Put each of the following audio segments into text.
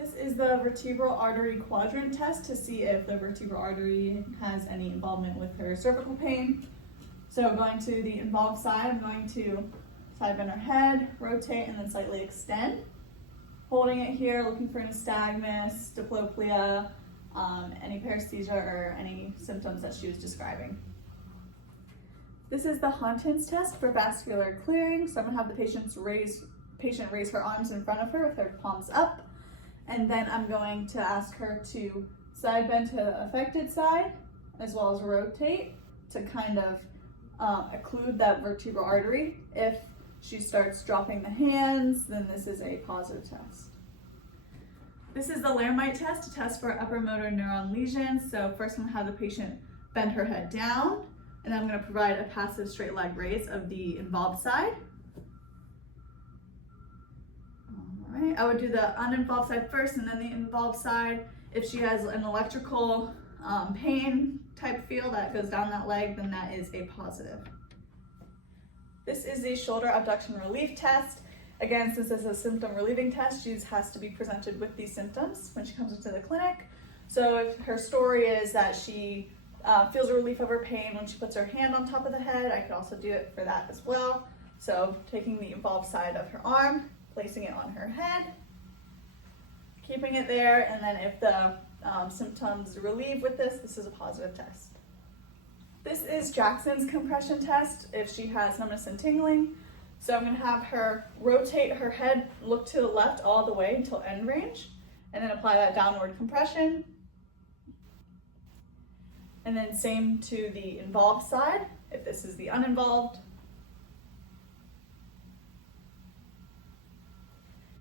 This is the vertebral artery quadrant test to see if the vertebral artery has any involvement with her cervical pain. So going to the involved side, I'm going to side bend her head, rotate, and then slightly extend. Holding it here, looking for nystagmus, diplopia, any paresthesia, or any symptoms that she was describing. This is the Huntington's test for vascular clearing. So I'm gonna have the patient raise her arms in front of her with her palms up. And then I'm going to ask her to side bend to the affected side, as well as rotate to kind of occlude that vertebral artery. If she starts dropping the hands, then this is a positive test. This is the Lhermitte test, a test for upper motor neuron lesions. So first I'm gonna have the patient bend her head down, and then I'm gonna provide a passive straight leg raise of the involved side. All right, I would do the uninvolved side first and then the involved side. If she has an electrical pain type feel that goes down that leg, then that is a positive. This is the shoulder abduction relief test. Again, since this is a symptom relieving test, she has to be presented with these symptoms when she comes into the clinic. So if her story is that she feels a relief of her pain when she puts her hand on top of the head, I could also do it for that as well. So taking the involved side of her arm, placing it on her head, keeping it there, and then if the symptoms relieve with this, this is a positive test. This is Jackson's compression test if she has numbness and tingling. So I'm going to have her rotate her head, look to the left all the way until end range, and then apply that downward compression. And then same to the involved side, if this is the uninvolved.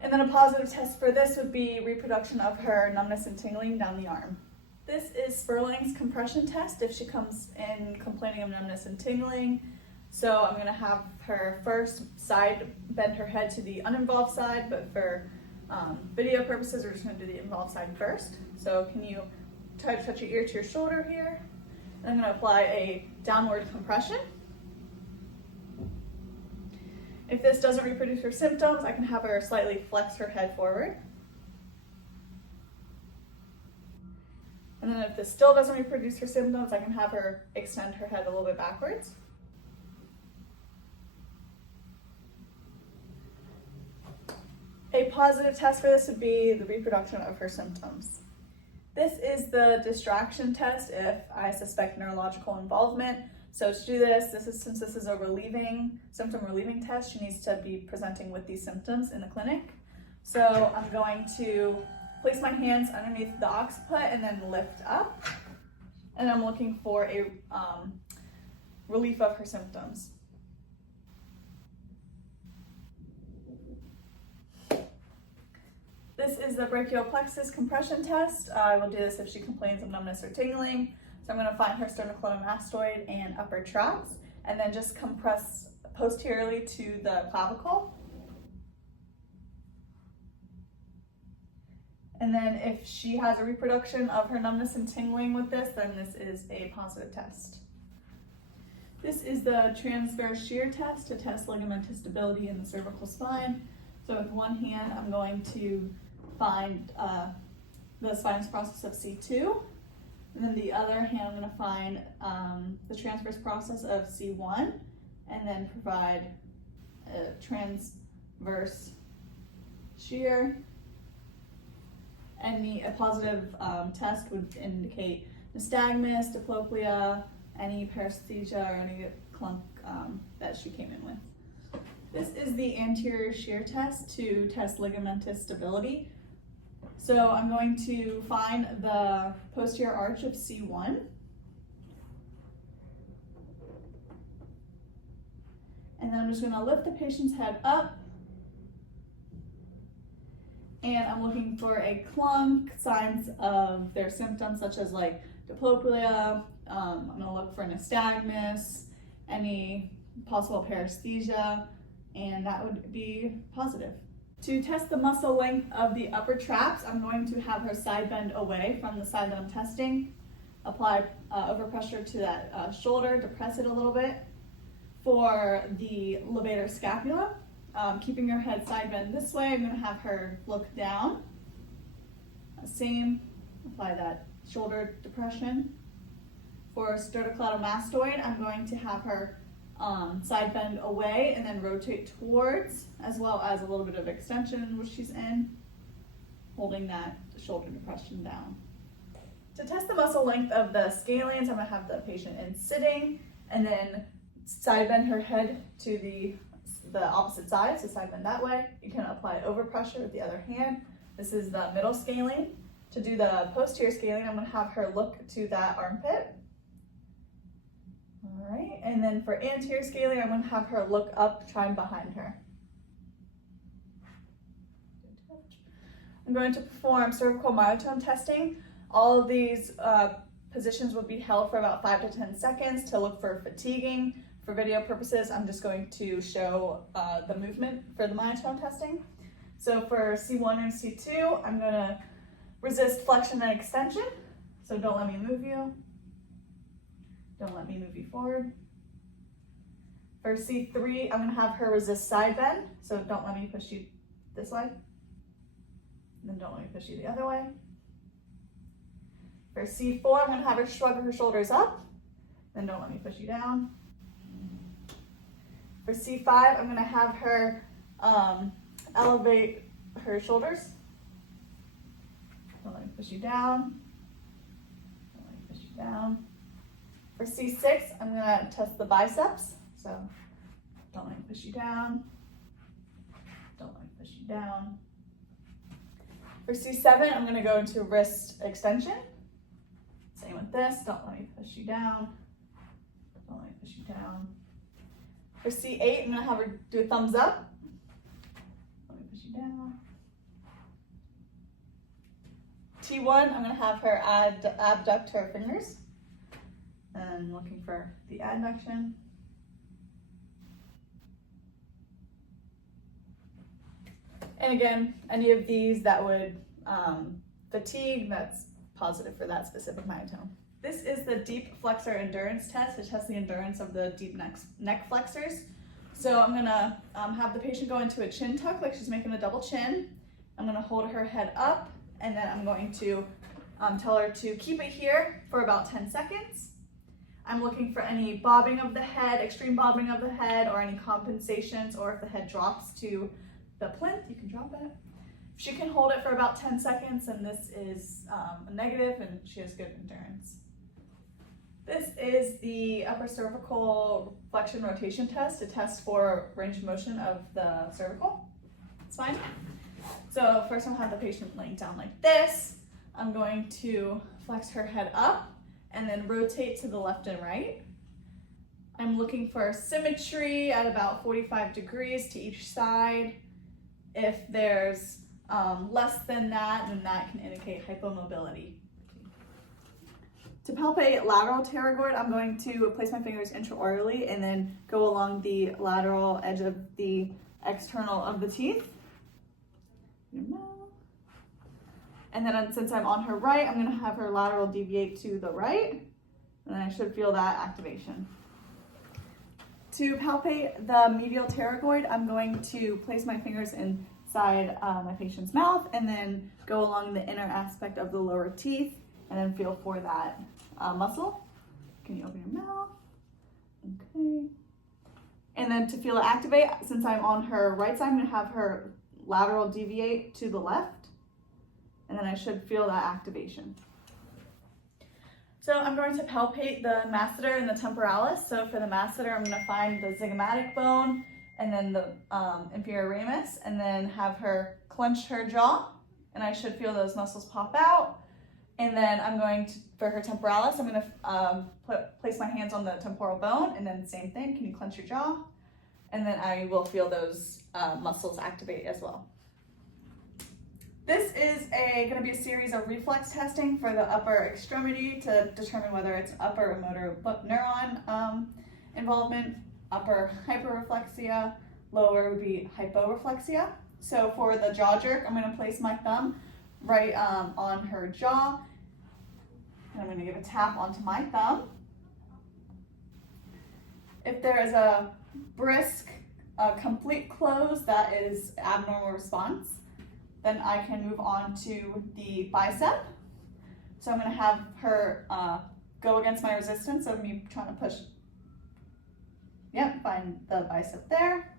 And then a positive test for this would be reproduction of her numbness and tingling down the arm. This is Sperling's compression test if she comes in complaining of numbness and tingling. So I'm going to have her first side bend her head to the uninvolved side, but for video purposes, we're just going to do the involved side first. So can you try to touch your ear to your shoulder here? And I'm going to apply a downward compression. If this doesn't reproduce her symptoms, I can have her slightly flex her head forward. And then if this still doesn't reproduce her symptoms, I can have her extend her head a little bit backwards. A positive test for this would be the reproduction of her symptoms. This is the distraction test if I suspect neurological involvement. So to do this, since this is a symptom relieving test, she needs to be presenting with these symptoms in the clinic. So I'm going to place my hands underneath the occiput and then lift up. And I'm looking for a relief of her symptoms. This is the brachial plexus compression test. I will do this if she complains of numbness or tingling. So I'm going to find her sternocleidomastoid and upper traps, and then just compress posteriorly to the clavicle. And then if she has a reproduction of her numbness and tingling with this, then this is a positive test. This is the transverse shear test to test ligamentous stability in the cervical spine. So with one hand, I'm going to find the spinous process of C2, and then the other hand, I'm going to find the transverse process of C1, and then provide a transverse shear. And a positive test would indicate nystagmus, diplopia, any paresthesia, or any clunk that she came in with. This is the anterior shear test to test ligamentous stability. So I'm going to find the posterior arch of C1. And then I'm just going to lift the patient's head up. And I'm looking for a clunk, signs of their symptoms such as like diplopia. I'm going to look for nystagmus, any possible paresthesia, and that would be positive. To test the muscle length of the upper traps, I'm going to have her side bend away from the side that I'm testing. Apply overpressure to that shoulder, depress it a little bit. For the levator scapula, keeping her head side bend this way, I'm going to have her look down. Same, apply that shoulder depression. For sternocleidomastoid, I'm going to have her side bend away and then rotate towards, as well as a little bit of extension which she's in, holding that shoulder depression down. To test the muscle length of the scalenes, I'm going to have the patient in sitting and then side bend her head to the opposite side, so side bend that way. You can apply overpressure with the other hand. This is the middle scalene. To do the posterior scalene, I'm going to have her look to that armpit. All right, and then for anterior scalene, I'm going to have her look up, try and behind her. I'm going to perform cervical myotone testing. All of these positions would be held for about 5 to 10 seconds to look for fatiguing. For video purposes, I'm just going to show the movement for the myotone testing. So for C1 and C2, I'm going to resist flexion and extension. So don't let me move you. Don't let me move you forward. For C3, I'm going to have her resist side bend. So don't let me push you this way. And then don't let me push you the other way. For C4, I'm going to have her shrug her shoulders up. Then don't let me push you down. For C5, I'm going to have her elevate her shoulders. Don't let me push you down. Don't let me push you down. For C6, I'm going to test the biceps. So don't let me push you down. Don't let me push you down. For C7, I'm going to go into wrist extension. Same with this. Don't let me push you down. Don't let me push you down. For C8, I'm going to have her do a thumbs up. Let me push you down. T1, I'm going to have her abduct her fingers. And looking for the adduction. And again, any of these that would fatigue, that's positive for that specific myotone. This is the deep flexor endurance test. It tests the endurance of the deep neck flexors. So I'm gonna have the patient go into a chin tuck like she's making a double chin. I'm gonna hold her head up and then I'm going to tell her to keep it here for about 10 seconds. I'm looking for any bobbing of the head, extreme bobbing of the head, or any compensations, or if the head drops to the plinth, you can drop it. She can hold it for about 10 seconds and this is a negative and she has good endurance. This is the upper cervical flexion rotation test to test for range of motion of the cervical spine. So first I'm going to have the patient laying down like this. I'm going to flex her head up and then rotate to the left and right. I'm looking for symmetry at about 45 degrees to each side. If there's less than that, then that can indicate hypomobility. To palpate lateral pterygoid, I'm going to place my fingers intraorally and then go along the lateral edge of the external of the teeth. And then since I'm on her right, I'm going to have her lateral deviate to the right, and I should feel that activation. To palpate the medial pterygoid, I'm going to place my fingers inside my patient's mouth and then go along the inner aspect of the lower teeth and then feel for that muscle. Can you open your mouth? Okay. And then to feel it activate, since I'm on her right side, I'm going to have her lateral deviate to the left, and then I should feel that activation. So I'm going to palpate the masseter and the temporalis. So for the masseter, I'm going to find the zygomatic bone and then the inferior ramus, and then have her clench her jaw, and I should feel those muscles pop out. And then I'm going to, for her temporalis, I'm going to place my hands on the temporal bone, and then same thing, can you clench your jaw? And then I will feel those muscles activate as well. This is going to be a series of reflex testing for the upper extremity to determine whether it's upper motor neuron involvement, upper hyperreflexia, lower would be hyporeflexia. So for the jaw jerk, I'm going to place my thumb right on her jaw, and I'm going to give a tap onto my thumb. If there is a brisk, complete close, that is abnormal response. then I can move on to the bicep. So I'm going to have her go against my resistance of me trying to push. Yep, find the bicep there.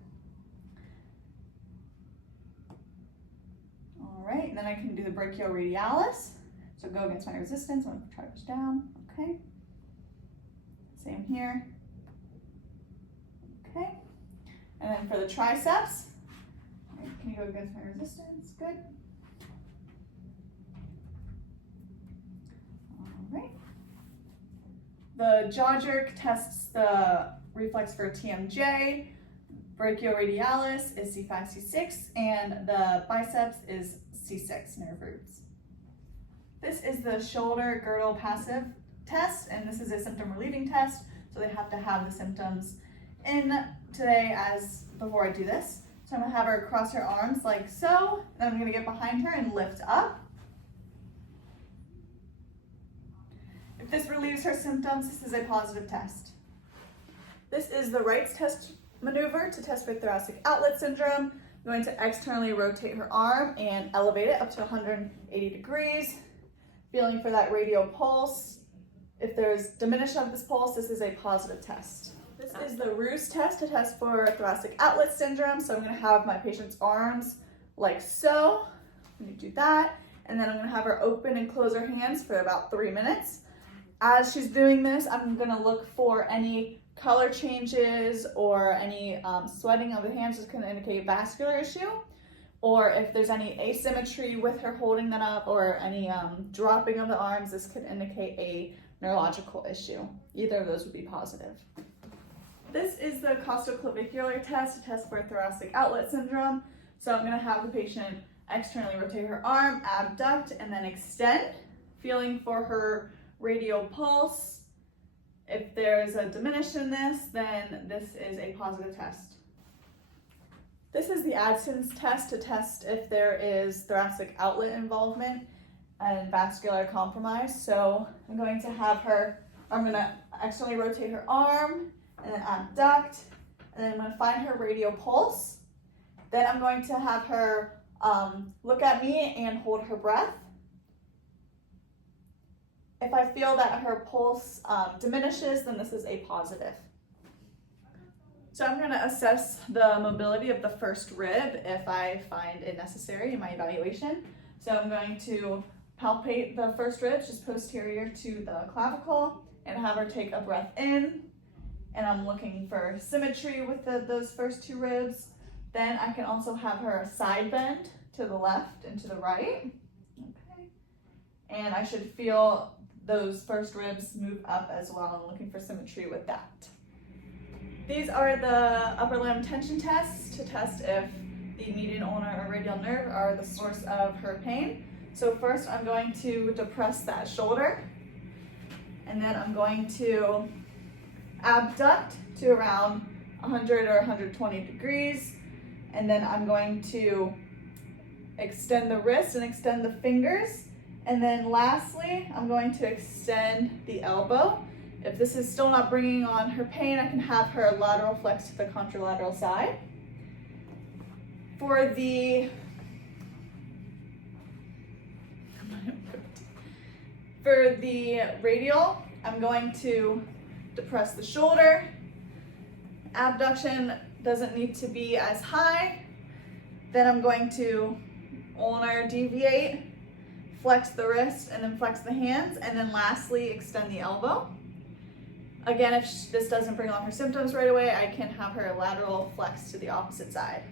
All right, and then I can do the brachioradialis. So go against my resistance. I'm going to try to push down. Okay. Same here. Okay. And then for the triceps, can you go against my resistance? Good. All right. The jaw jerk tests the reflex for TMJ, brachioradialis is C5, C6, and the biceps is C6, nerve roots. This is the shoulder girdle passive test, and this is a symptom relieving test, so they have to have the symptoms in today as before I do this. So I'm gonna have her cross her arms like so, and then I'm gonna get behind her and lift up. If this relieves her symptoms, this is a positive test. This is the Wright's test maneuver to test for thoracic outlet syndrome. I'm going to externally rotate her arm and elevate it up to 180 degrees, feeling for that radial pulse. If there's diminution of this pulse, this is a positive test. This is the Roos test to test for thoracic outlet syndrome. So I'm going to have my patient's arms like so. I'm going to do that. And then I'm going to have her open and close her hands for about 3 minutes. As she's doing this, I'm going to look for any color changes or any sweating of the hands. This can indicate vascular issue. Or if there's any asymmetry with her holding that up or any dropping of the arms, this could indicate a neurological issue. Either of those would be positive. This is the costoclavicular test to test for thoracic outlet syndrome. So I'm going to have the patient externally rotate her arm, abduct, and then extend, feeling for her radial pulse. If there's a diminution in this, then this is a positive test. This is the Adson's test to test if there is thoracic outlet involvement and vascular compromise. So I'm going to have her, I'm going to externally rotate her arm and then abduct, and then I'm going to find her radial pulse. Then I'm going to have her look at me and hold her breath. If I feel that her pulse diminishes, then this is a positive. So I'm going to assess the mobility of the first rib if I find it necessary in my evaluation. So I'm going to palpate the first rib just posterior to the clavicle and have her take a breath in. And I'm looking for symmetry with those first two ribs. Then I can also have her side bend to the left and to the right. Okay. And I should feel those first ribs move up as well. I'm looking for symmetry with that. These are the upper limb tension tests to test if the median ulnar or radial nerve are the source of her pain. So first I'm going to depress that shoulder, and then I'm going to abduct to around 100 or 120 degrees, and then I'm going to extend the wrist and extend the fingers. And then lastly, I'm going to extend the elbow. If this is still not bringing on her pain, I can have her lateral flex to the contralateral side. For the radial, I'm going to depress the shoulder. Abduction doesn't need to be as high. Then I'm going to ulnar deviate, flex the wrist, and then flex the hands, and then lastly extend the elbow. Again, if this doesn't bring on her symptoms right away, I can have her lateral flex to the opposite side.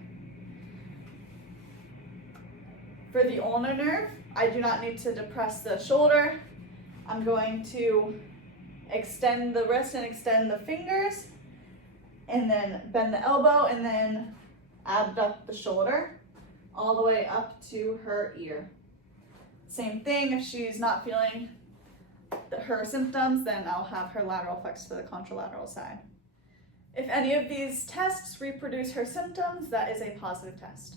For the ulnar nerve, I do not need to depress the shoulder. I'm going to extend the wrist and extend the fingers, and then bend the elbow, and then abduct the shoulder all the way up to her ear. Same thing, if she's not feeling her symptoms, then I'll have her lateral flex to the contralateral side. If any of these tests reproduce her symptoms, that is a positive test.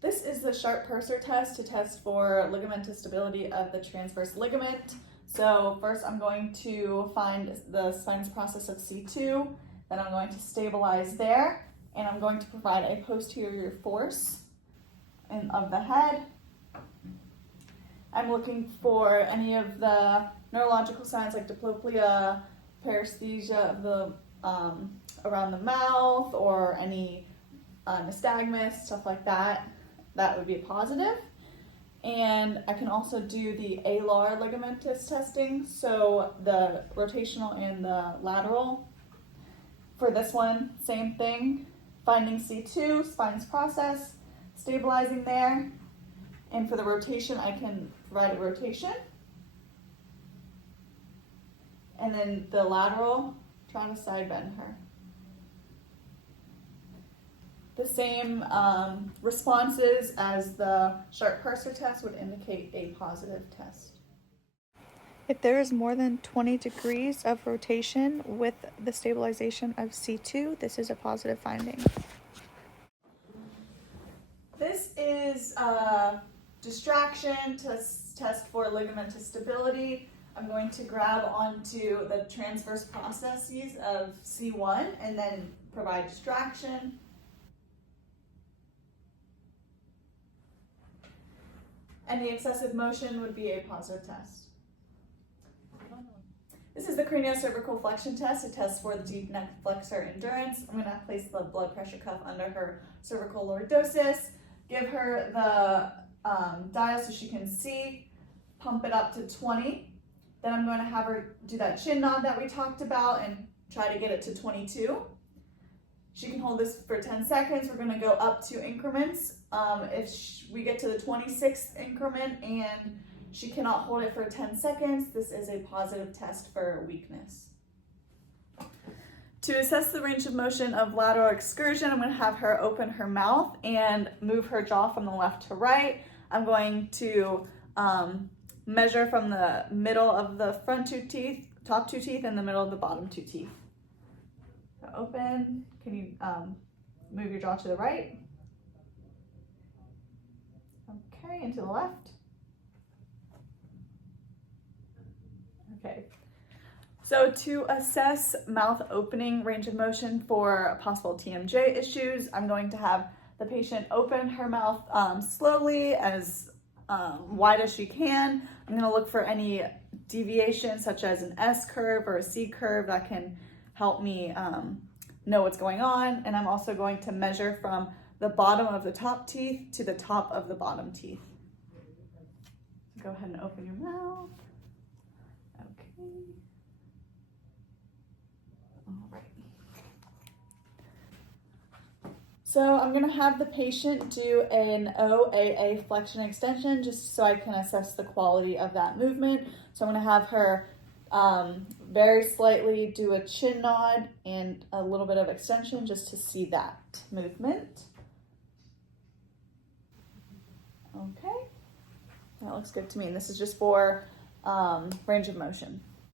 This is the sharp purser test to test for ligamentous stability of the transverse ligament. So first I'm going to find the spinous process of C2, then I'm going to stabilize there, and I'm going to provide a posterior force of the head. I'm looking for any of the neurological signs like diplopia, paresthesia of the around the mouth, or any nystagmus, stuff like that. That would be a positive. And I can also do the alar ligamentous testing, so the rotational and the lateral. For this one, same thing, finding C2, spines process, stabilizing there. And for the rotation, I can provide a rotation. And then the lateral, try to side bend her. The same responses as the sharp purser test would indicate a positive test. If there is more than 20 degrees of rotation with the stabilization of C2, this is a positive finding. This is a distraction test for ligamentous stability. I'm going to grab onto the transverse processes of C1 and then provide distraction. Any excessive motion would be a positive test. This is the craniocervical flexion test. It tests for the deep neck flexor endurance. I'm going to place the blood pressure cuff under her cervical lordosis, give her the dial so she can see, pump it up to 20. Then I'm going to have her do that chin nod that we talked about and try to get it to 22. She can hold this for 10 seconds. We're going to go up 2 increments. If we get to the 26th increment and she cannot hold it for 10 seconds, this is a positive test for weakness. To assess the range of motion of lateral excursion, I'm going to have her open her mouth and move her jaw from the left to right. I'm going to measure from the middle of the front 2 teeth, top 2 teeth, and the middle of the bottom 2 teeth. So open. Can you move your jaw to the right? Okay, and to the left. Okay. So to assess mouth opening range of motion for possible TMJ issues, I'm going to have the patient open her mouth slowly, as wide as she can. I'm going to look for any deviation such as an S curve or a C curve that can help me know what's going on. And I'm also going to measure from the bottom of the top teeth to the top of the bottom teeth. Go ahead and open your mouth. Okay. All right. So I'm going to have the patient do an OAA flexion extension just so I can assess the quality of that movement. So I'm going to have her very slightly do a chin nod and a little bit of extension just to see that movement. Okay, that looks good to me. And this is just for range of motion.